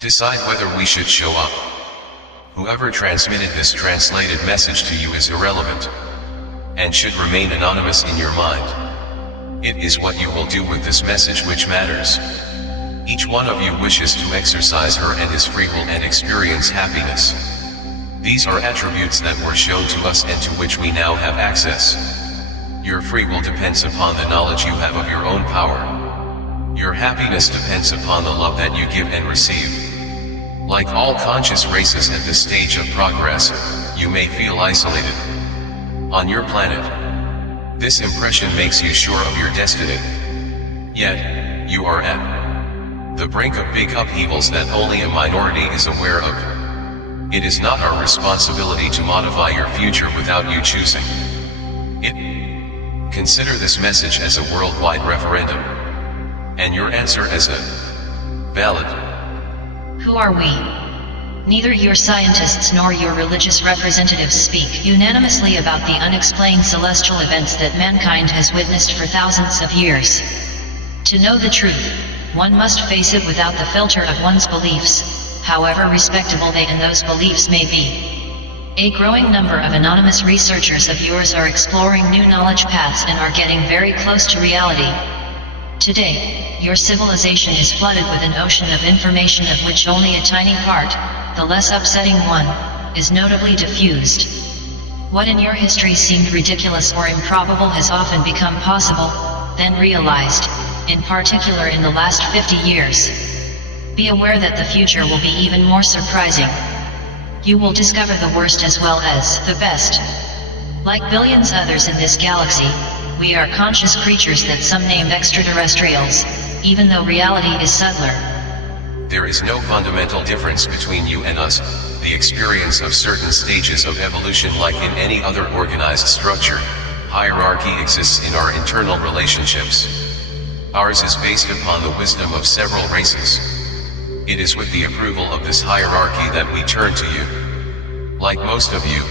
Decide whether we should show up. Whoever transmitted this translated message to you is irrelevant, and should remain anonymous in your mind. It is what you will do with this message which matters. Each one of you wishes to exercise her and his free will and experience happiness. These are attributes that were shown to us and to which we now have access. Your free will depends upon the knowledge you have of your own power. Your happiness depends upon the love that you give and receive. Like all conscious races at this stage of progress, you may feel isolated on your planet. This impression makes you sure of your destiny. Yet, you are at the brink of big upheavals that only a minority is aware of. It is not our responsibility to modify your future without you choosing it. Consider this message as a worldwide referendum, and your answer as a ballot. Who are we? Neither your scientists nor your religious representatives speak unanimously about the unexplained celestial events that mankind has witnessed for thousands of years. To know the truth, one must face it without the filter of one's beliefs, however respectable they and those beliefs may be. A growing number of anonymous researchers of yours are exploring new knowledge paths and are getting very close to reality. Today, your civilization is flooded with an ocean of information of which only a tiny part, the less upsetting one, is notably diffused. What in your history seemed ridiculous or improbable has often become possible, then realized, in particular in the last 50 years. Be aware that the future will be even more surprising. You will discover the worst as well as the best. Like billions others in this galaxy, we are conscious creatures that some named extraterrestrials, even though reality is subtler. There is no fundamental difference between you and us. The experience of certain stages of evolution, like in any other organized structure, hierarchy exists in our internal relationships. Ours is based upon the wisdom of several races. It is with the approval of this hierarchy that we turn to you. Like most of you,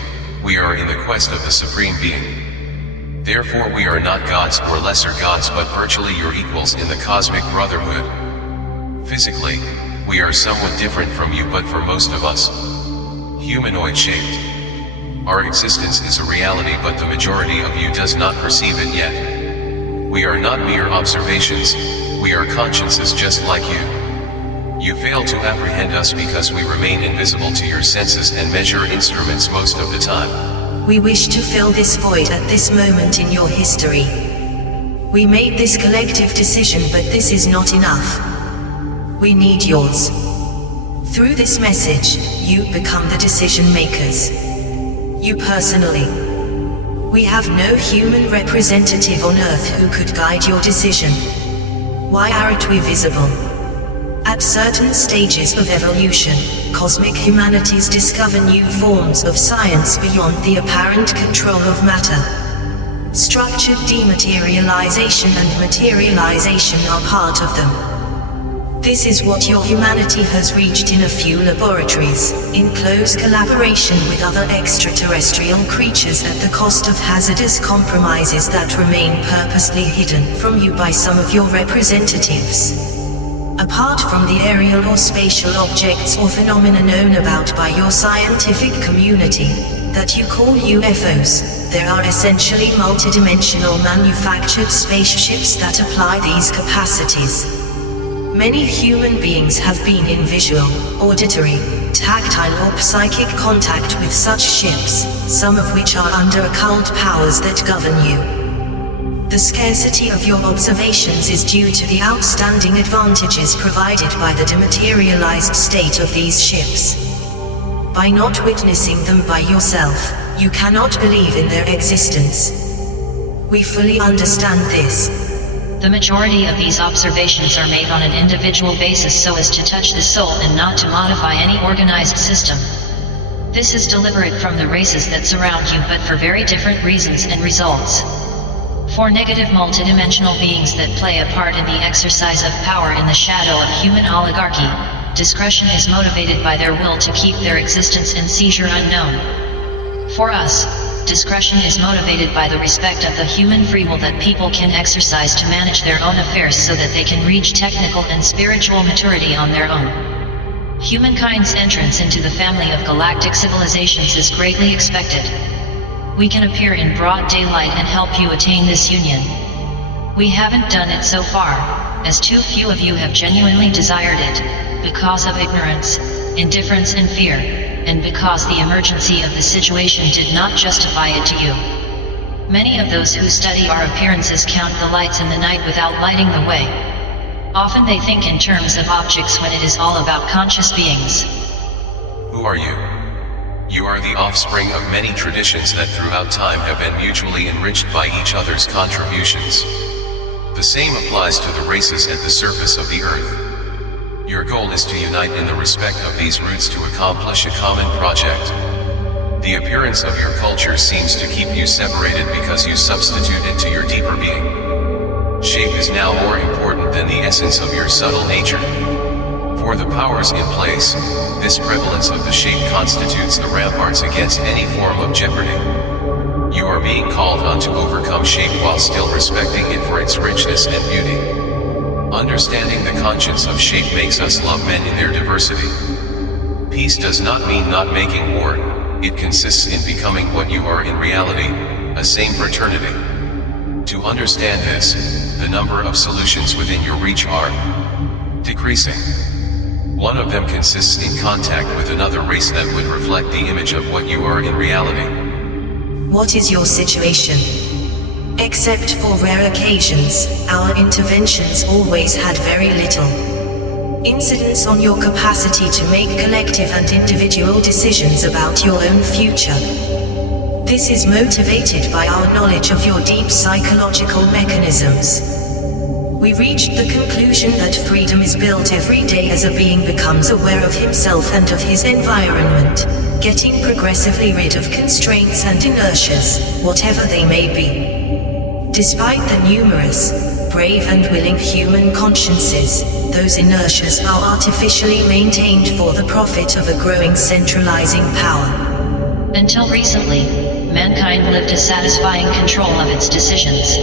we are in the quest of the Supreme Being. Therefore we are not gods or lesser gods but virtually your equals in the cosmic brotherhood. Physically, we are somewhat different from you, but for most of us, humanoid-shaped. Our existence is a reality, but the majority of you does not perceive it yet. We are not mere observations, we are consciences just like you. You fail to apprehend us because we remain invisible to your senses and measure instruments most of the time. We wish to fill this void at this moment in your history. We made this collective decision, but this is not enough. We need yours. Through this message, you become the decision makers. You personally. We have no human representative on Earth who could guide your decision. Why aren't we visible? At certain stages of evolution, cosmic humanities discover new forms of science beyond the apparent control of matter. Structured dematerialization and materialization are part of them. This is what your humanity has reached in a few laboratories, in close collaboration with other extraterrestrial creatures at the cost of hazardous compromises that remain purposely hidden from you by some of your representatives. Apart from the aerial or spatial objects or phenomena known about by your scientific community, that you call UFOs, there are essentially multidimensional manufactured spaceships that apply these capacities. Many human beings have been in visual, auditory, tactile or psychic contact with such ships, some of which are under occult powers that govern you. The scarcity of your observations is due to the outstanding advantages provided by the dematerialized state of these ships. By not witnessing them by yourself, you cannot believe in their existence. We fully understand this. The majority of these observations are made on an individual basis so as to touch the soul and not to modify any organized system. This is deliberate from the races that surround you, but for very different reasons and results. For negative multidimensional beings that play a part in the exercise of power in the shadow of human oligarchy, discretion is motivated by their will to keep their existence and seizure unknown. For us, discretion is motivated by the respect of the human free will that people can exercise to manage their own affairs so that they can reach technical and spiritual maturity on their own. Humankind's entrance into the family of galactic civilizations is greatly expected. We can appear in broad daylight and help you attain this union. We haven't done it so far, as too few of you have genuinely desired it, because of ignorance, indifference and fear, and because the emergency of the situation did not justify it to you. Many of those who study our appearances count the lights in the night without lighting the way. Often they think in terms of objects when it is all about conscious beings. Who are you? You are the offspring of many traditions that throughout time have been mutually enriched by each other's contributions. The same applies to the races at the surface of the earth. Your goal is to unite in the respect of these roots to accomplish a common project. The appearance of your culture seems to keep you separated because you substitute it to your deeper being. Shape is now more important than the essence of your subtle nature. For the powers in place, this prevalence of the shape constitutes the ramparts against any form of jeopardy. You are being called on to overcome shape while still respecting it for its richness and beauty. Understanding the conscience of shape makes us love men in their diversity. Peace does not mean not making war, it consists in becoming what you are in reality, a same fraternity. To understand this, the number of solutions within your reach are decreasing. One of them consists in contact with another race that would reflect the image of what you are in reality. What is your situation? Except for rare occasions, our interventions always had very little incidence on your capacity to make collective and individual decisions about your own future. This is motivated by our knowledge of your deep psychological mechanisms. We reached the conclusion that freedom is built every day as a being becomes aware of himself and of his environment, getting progressively rid of constraints and inertias, whatever they may be. Despite the numerous, brave and willing human consciences, those inertias are artificially maintained for the profit of a growing centralizing power. Until recently, mankind lived a satisfying control of its decisions.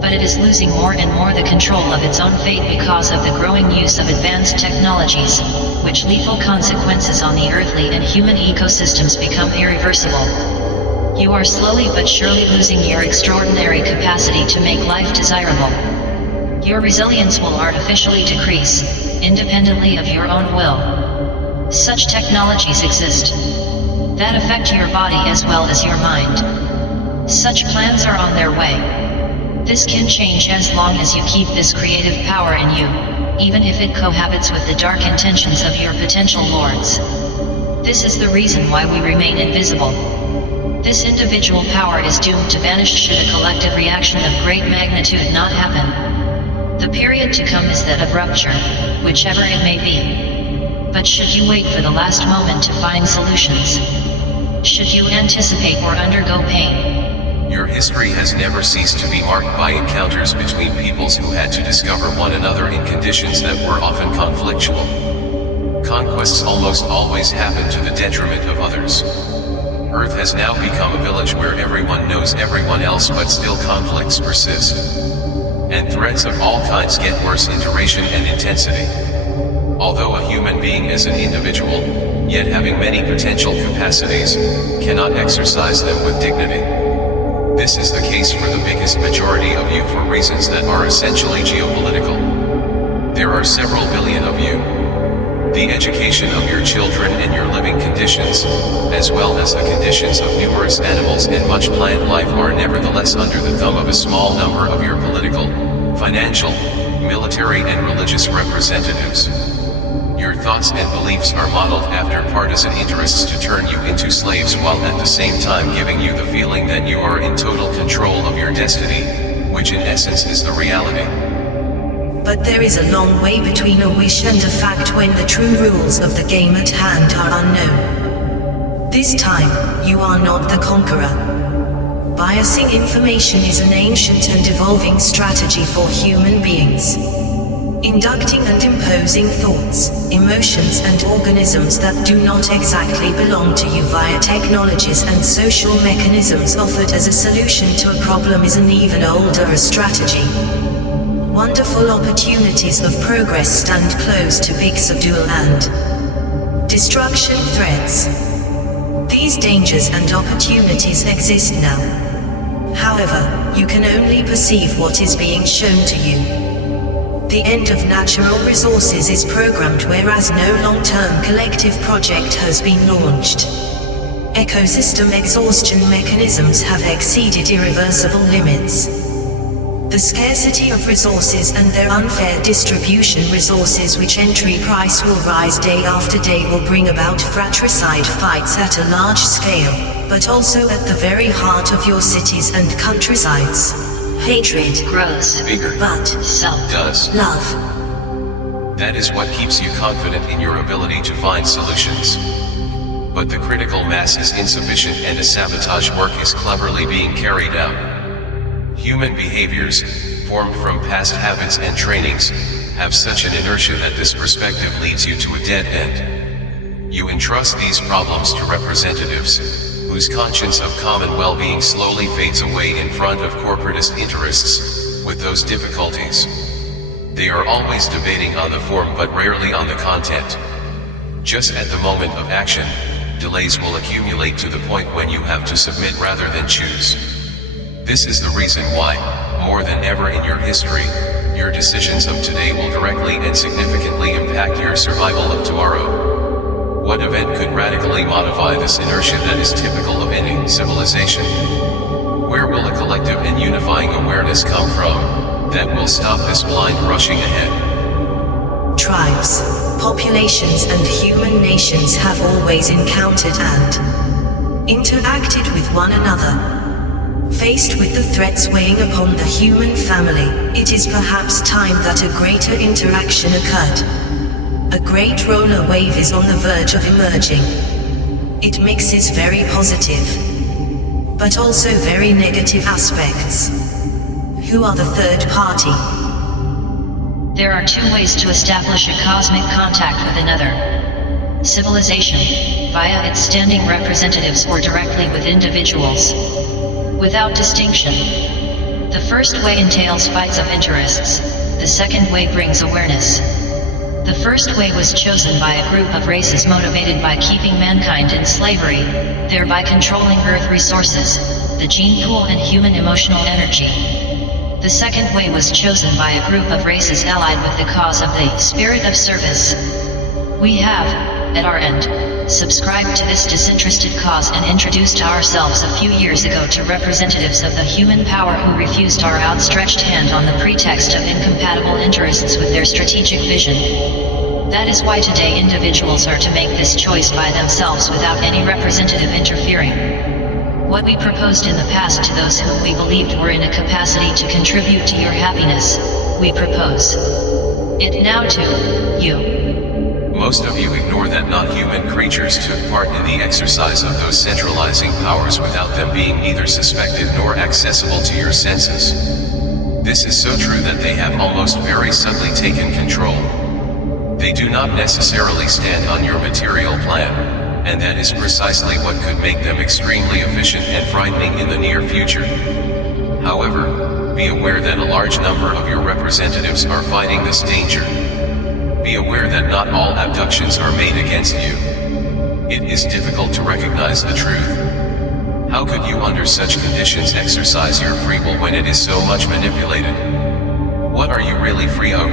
But it is losing more and more the control of its own fate because of the growing use of advanced technologies, which lethal consequences on the earthly and human ecosystems become irreversible. You are slowly but surely losing your extraordinary capacity to make life desirable. Your resilience will artificially decrease, independently of your own will. Such technologies exist that affect your body as well as your mind. Such plans are on their way. This can change as long as you keep this creative power in you, even if it cohabits with the dark intentions of your potential lords. This is the reason why we remain invisible. This individual power is doomed to vanish should a collective reaction of great magnitude not happen. The period to come is that of rupture, whichever it may be. But should you wait for the last moment to find solutions? Should you anticipate or undergo pain? Your history has never ceased to be marked by encounters between peoples who had to discover one another in conditions that were often conflictual. Conquests almost always happen to the detriment of others. Earth has now become a village where everyone knows everyone else, but still conflicts persist. And threats of all kinds get worse in duration and intensity. Although a human being is an individual, yet having many potential capacities, cannot exercise them with dignity. This is the case for the biggest majority of you for reasons that are essentially geopolitical. There are several billion of you. The education of your children and your living conditions, as well as the conditions of numerous animals and much plant life, are nevertheless under the thumb of a small number of your political, financial, military and religious representatives. Your thoughts and beliefs are modeled after partisan interests to turn you into slaves, while at the same time giving you the feeling that you are in total control of your destiny, which in essence is the reality. But there is a long way between a wish and a fact when the true rules of the game at hand are unknown. This time, you are not the conqueror. Biasing information is an ancient and evolving strategy for human beings. Inducting and imposing thoughts, emotions and organisms that do not exactly belong to you via technologies and social mechanisms offered as a solution to a problem is an even older strategy. Wonderful opportunities of progress stand close to Big Abdul and destruction threats. These dangers and opportunities exist now. However, you can only perceive what is being shown to you. The end of natural resources is programmed, whereas no long-term collective project has been launched. Ecosystem exhaustion mechanisms have exceeded irreversible limits. The scarcity of resources and their unfair distribution, resources which entry price will rise day after day, will bring about fratricide fights at a large scale, but also at the very heart of your cities and countrysides. Hatred grows bigger, but self does love. That is what keeps you confident in your ability to find solutions. But the critical mass is insufficient, and a sabotage work is cleverly being carried out. Human behaviors, formed from past habits and trainings, have such an inertia that this perspective leads you to a dead end. You entrust these problems to representatives, whose conscience of common well-being slowly fades away in front of corporatist interests. With those difficulties, they are always debating on the form but rarely on the content. Just at the moment of action, delays will accumulate to the point when you have to submit rather than choose. This is the reason why, more than ever in your history, your decisions of today will directly and significantly impact your survival of tomorrow. What event could radically modify this inertia that is typical of any civilization? Where will a collective and unifying awareness come from, that will stop this blind rushing ahead? Tribes, populations and human nations have always encountered and interacted with one another. Faced with the threats weighing upon the human family, it is perhaps time that a greater interaction occurred. A great roller wave is on the verge of emerging. It mixes very positive, but also very negative aspects. Who are the third party? There are two ways to establish a cosmic contact with another civilization, via its standing representatives or directly with individuals, without distinction. The first way entails fights of interests, the second way brings awareness. The first way was chosen by a group of races motivated by keeping mankind in slavery, thereby controlling Earth resources, the gene pool and human emotional energy. The second way was chosen by a group of races allied with the cause of the spirit of service. We have, at our end, subscribed to this disinterested cause and introduced ourselves a few years ago to representatives of the human power who refused our outstretched hand on the pretext of incompatible interests with their strategic vision. That is why today individuals are to make this choice by themselves without any representative interfering. What we proposed in the past to those whom we believed were in a capacity to contribute to your happiness, we propose it now to you. Most of you ignore that non-human creatures took part in the exercise of those centralizing powers without them being either suspected nor accessible to your senses. This is so true that they have almost very subtly taken control. They do not necessarily stand on your material plan, and that is precisely what could make them extremely efficient and frightening in the near future. However, be aware that a large number of your representatives are fighting this danger. Be aware that not all abductions are made against you. It is difficult to recognize the truth. How could you under such conditions exercise your free will when it is so much manipulated? What are you really free of?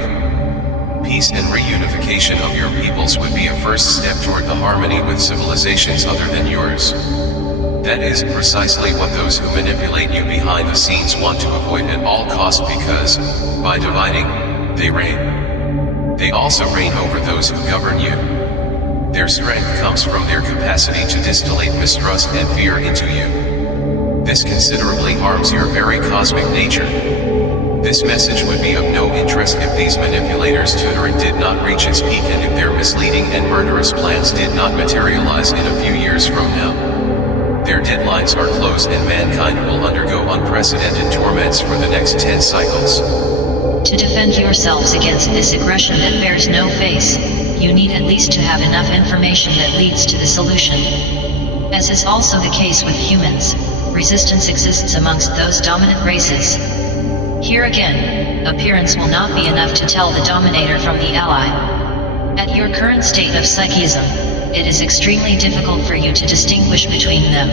Peace and reunification of your peoples would be a first step toward the harmony with civilizations other than yours. That is precisely what those who manipulate you behind the scenes want to avoid at all costs, because, by dividing, they reign. They also reign over those who govern you. Their strength comes from their capacity to distillate mistrust and fear into you. This considerably harms your very cosmic nature. This message would be of no interest if these manipulators' tutoring did not reach its peak, and if their misleading and murderous plans did not materialize in a few years from now. Their deadlines are close, and mankind will undergo unprecedented torments for the next 10 cycles. To defend yourselves against this aggression that bears no face, you need at least to have enough information that leads to the solution. As is also the case with humans, resistance exists amongst those dominant races. Here again, appearance will not be enough to tell the dominator from the ally. At your current state of psychism, it is extremely difficult for you to distinguish between them.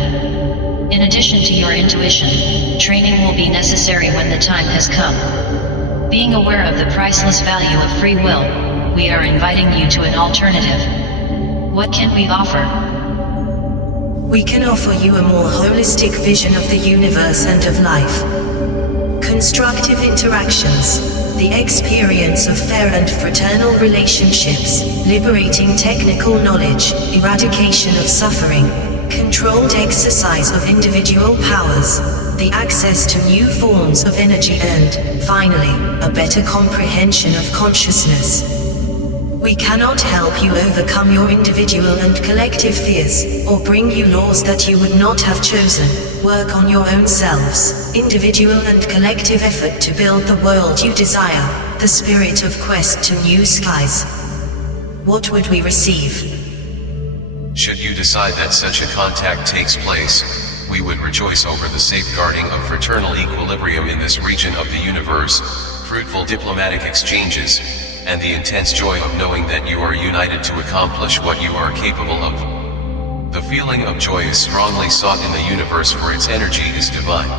In addition to your intuition, training will be necessary when the time has come. Being aware of the priceless value of free will, we are inviting you to an alternative. What can we offer? We can offer you a more holistic vision of the universe and of life. Constructive interactions, the experience of fair and fraternal relationships, liberating technical knowledge, eradication of suffering, controlled exercise of individual powers, the access to new forms of energy and, finally, a better comprehension of consciousness. We cannot help you overcome your individual and collective fears, or bring you laws that you would not have chosen. Work on your own selves, individual and collective effort to build the world you desire, the spirit of quest to new skies. What would we receive? Should you decide that such a contact takes place, we would rejoice over the safeguarding of fraternal equilibrium in this region of the universe, fruitful diplomatic exchanges, and the intense joy of knowing that you are united to accomplish what you are capable of. The feeling of joy is strongly sought in the universe, for its energy is divine.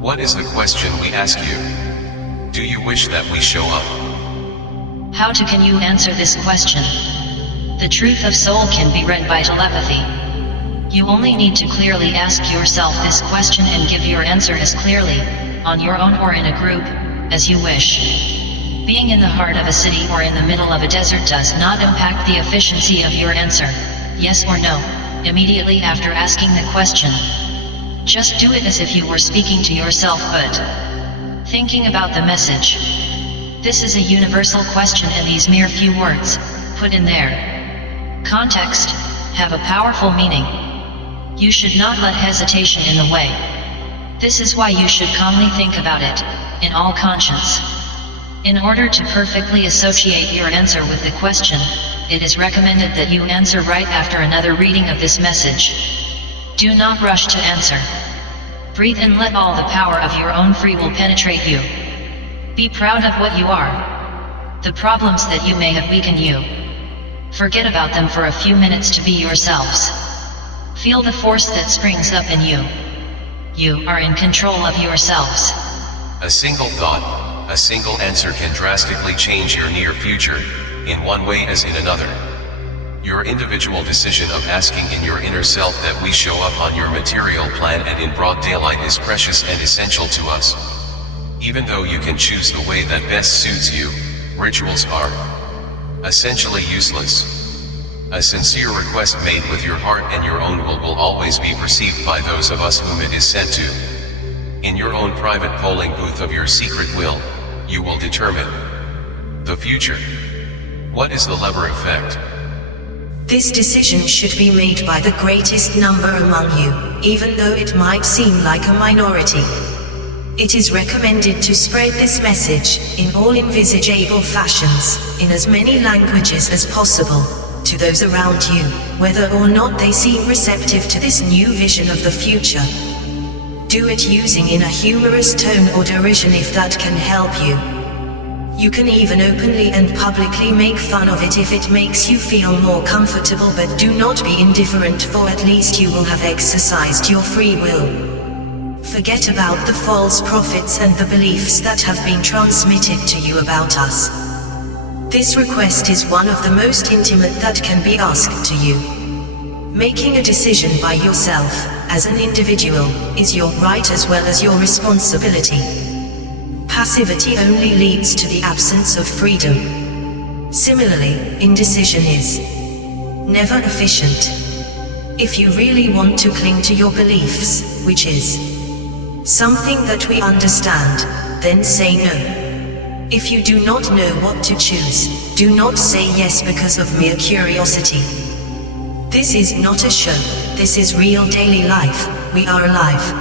What is the question we ask you? Do you wish that we show up? How can you answer this question? The truth of soul can be read by telepathy. You only need to clearly ask yourself this question and give your answer as clearly, on your own or in a group, as you wish. Being in the heart of a city or in the middle of a desert does not impact the efficiency of your answer, yes or no, immediately after asking the question. Just do it as if you were speaking to yourself but thinking about the message. This is a universal question, and these mere few words, put in their context, have a powerful meaning. You should not let hesitation in the way. This is why you should calmly think about it, in all conscience. In order to perfectly associate your answer with the question, it is recommended that you answer right after another reading of this message. Do not rush to answer. Breathe and let all the power of your own free will penetrate you. Be proud of what you are. The problems that you may have weaken you. Forget about them for a few minutes to be yourselves. Feel the force that springs up in you. You are in control of yourselves. A single thought, a single answer can drastically change your near future, in one way as in another. Your individual decision of asking in your inner self that we show up on your material plan and in broad daylight is precious and essential to us. Even though you can choose the way that best suits you, rituals are essentially useless. A sincere request made with your heart and your own will always be perceived by those of us whom it is sent to. In your own private polling booth of your secret will, you will determine the future. What is the lever effect? This decision should be made by the greatest number among you, even though it might seem like a minority. It is recommended to spread this message, in all envisageable fashions, in as many languages as possible, to those around you, whether or not they seem receptive to this new vision of the future. Do it using in a humorous tone or derision if that can help you. You can even openly and publicly make fun of it if it makes you feel more comfortable, but do not be indifferent, for at least you will have exercised your free will. Forget about the false prophets and the beliefs that have been transmitted to you about us. This request is one of the most intimate that can be asked to you. Making a decision by yourself, as an individual, is your right as well as your responsibility. Passivity only leads to the absence of freedom. Similarly, indecision is never efficient. If you really want to cling to your beliefs, which is something that we understand, then say no. If you do not know what to choose, do not say yes because of mere curiosity. This is not a show, this is real daily life. We are alive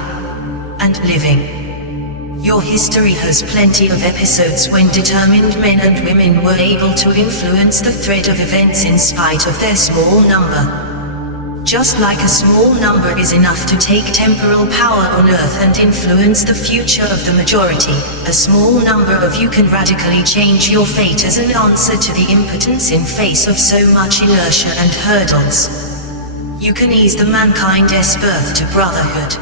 and living. Your history has plenty of episodes when determined men and women were able to influence the thread of events in spite of their small number. Just like a small number is enough to take temporal power on Earth and influence the future of the majority, a small number of you can radically change your fate as an answer to the impotence in face of so much inertia and hurdles. You can ease the mankind's birth to brotherhood.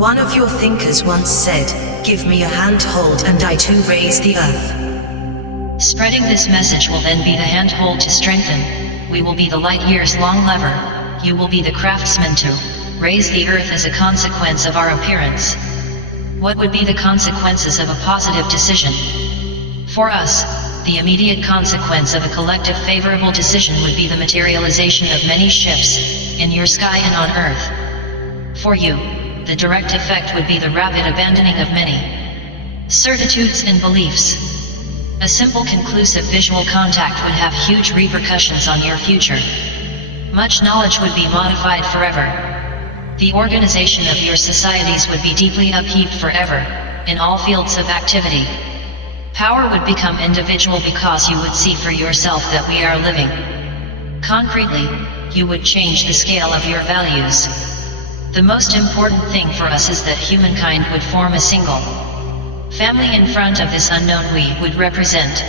One of your thinkers once said, "Give me a handhold and I too raise the earth." Spreading this message will then be the handhold to strengthen. We will be the light years long lever. You will be the craftsman to raise the earth as a consequence of our appearance. What would be the consequences of a positive decision? For us, the immediate consequence of a collective favorable decision would be the materialization of many ships, in your sky and on Earth. For you, the direct effect would be the rapid abandoning of many certitudes and beliefs. A simple conclusive visual contact would have huge repercussions on your future. Much knowledge would be modified forever. The organization of your societies would be deeply upheaved forever, in all fields of activity. Power would become individual because you would see for yourself that we are living. Concretely, you would change the scale of your values. The most important thing for us is that humankind would form a single family in front of this unknown we would represent.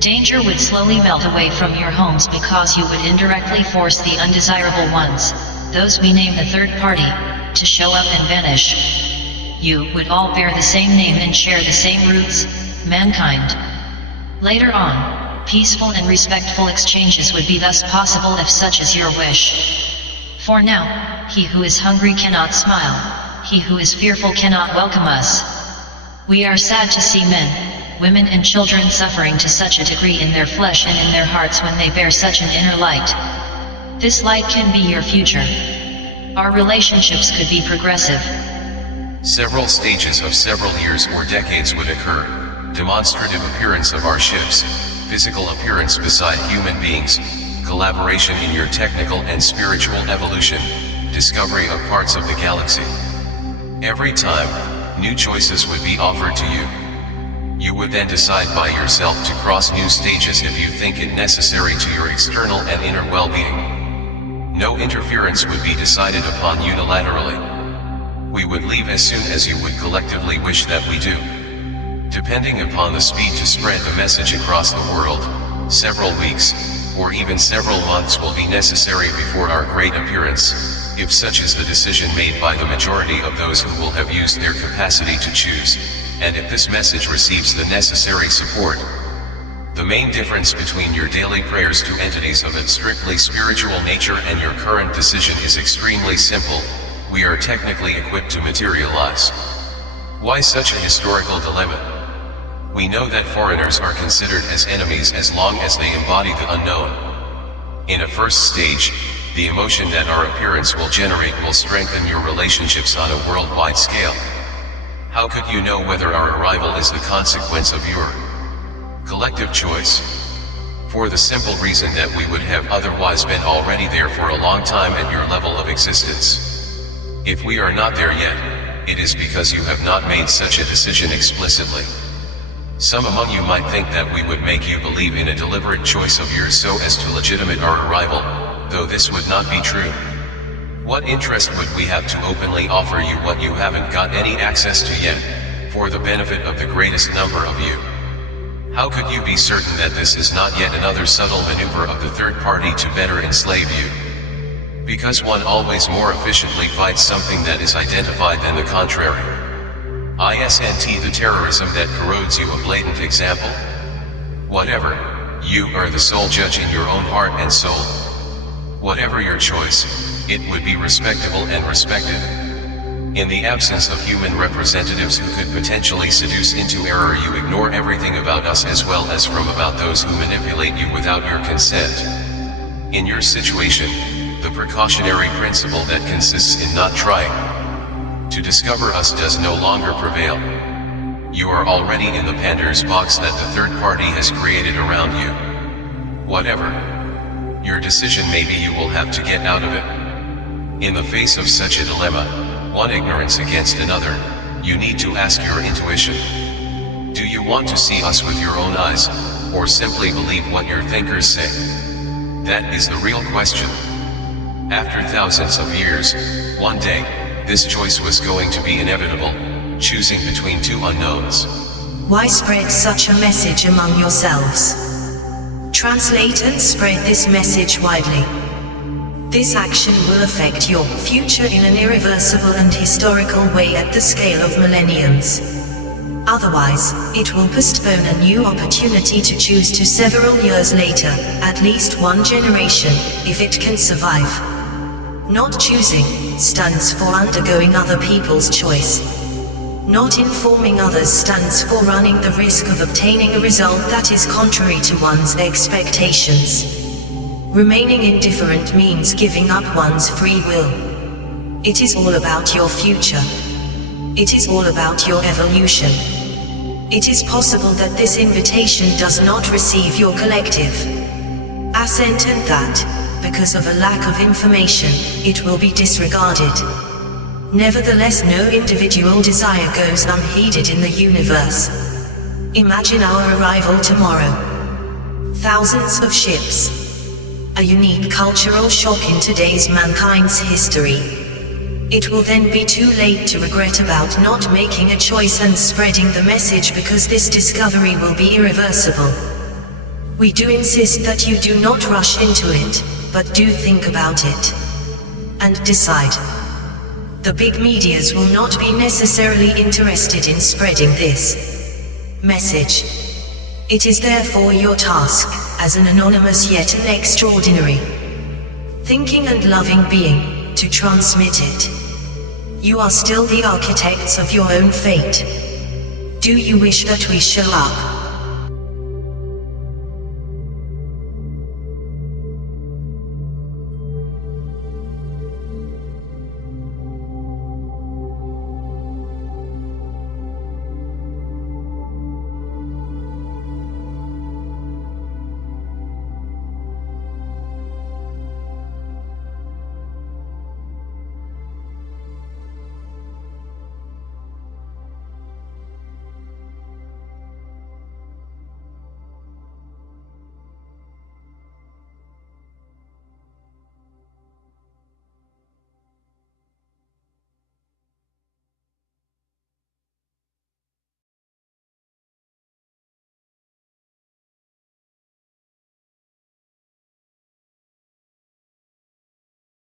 Danger would slowly melt away from your homes because you would indirectly force the undesirable ones, those we name the third party, to show up and vanish. You would all bear the same name and share the same roots, mankind. Later on, peaceful and respectful exchanges would be thus possible if such is your wish. For now, he who is hungry cannot smile, he who is fearful cannot welcome us. We are sad to see men, women and children suffering to such a degree in their flesh and in their hearts when they bear such an inner light. This light can be your future. Our relationships could be progressive. Several stages of several years or decades would occur. Demonstrative appearance of our ships, physical appearance beside human beings, collaboration in your technical and spiritual evolution, discovery of parts of the galaxy. Every time, new choices would be offered to you. You would then decide by yourself to cross new stages if you think it necessary to your external and inner well-being. No interference would be decided upon unilaterally. We would leave as soon as you would collectively wish that we do. Depending upon the speed to spread the message across the world, several weeks, or even several months will be necessary before our great appearance, if such is the decision made by the majority of those who will have used their capacity to choose, and if this message receives the necessary support. The main difference between your daily prayers to entities of a strictly spiritual nature and your current decision is extremely simple: we are technically equipped to materialize. Why such a historical dilemma? We know that foreigners are considered as enemies as long as they embody the unknown. In a first stage, the emotion that our appearance will generate will strengthen your relationships on a worldwide scale. How could you know whether our arrival is the consequence of your collective choice? For the simple reason that we would have otherwise been already there for a long time at your level of existence. If we are not there yet, it is because you have not made such a decision explicitly. Some among you might think that we would make you believe in a deliberate choice of yours so as to legitimate our arrival, though this would not be true. What interest would we have to openly offer you what you haven't got any access to yet, for the benefit of the greatest number of you? How could you be certain that this is not yet another subtle maneuver of the third party to better enslave you? Because one always more efficiently fights something that is identified than the contrary. Isn't the terrorism that corrodes you a blatant example? Whatever, you are the sole judge in your own heart and soul. Whatever your choice, it would be respectable and respected. In the absence of human representatives who could potentially seduce into error, you ignore everything about us as well as from about those who manipulate you without your consent. In your situation, the precautionary principle that consists in not trying to discover us does no longer prevail. You are already in the Pandora's box that the third party has created around you. Whatever your decision may be, you will have to get out of it. In the face of such a dilemma, one ignorance against another, you need to ask your intuition. Do you want to see us with your own eyes, or simply believe what your thinkers say? That is the real question. After thousands of years, one day, this choice was going to be inevitable, choosing between two unknowns. Why spread such a message among yourselves? Translate and spread this message widely. This action will affect your future in an irreversible and historical way at the scale of millenniums. Otherwise, it will postpone a new opportunity to choose to several years later, at least one generation, if it can survive. Not choosing stands for undergoing other people's choice. Not informing others stands for running the risk of obtaining a result that is contrary to one's expectations. Remaining indifferent means giving up one's free will. It is all about your future. It is all about your evolution. It is possible that this invitation does not receive your collective assent and that, because of a lack of information, it will be disregarded. Nevertheless, no individual desire goes unheeded in the universe. Imagine our arrival tomorrow. Thousands of ships. A unique cultural shock in today's mankind's history. It will then be too late to regret about not making a choice and spreading the message, because this discovery will be irreversible. We do insist that you do not rush into it, but do think about it. And decide. The big medias will not be necessarily interested in spreading this message. It is therefore your task, as an anonymous yet an extraordinary thinking and loving being, to transmit it. You are still the architects of your own fate. Do you wish that we show up?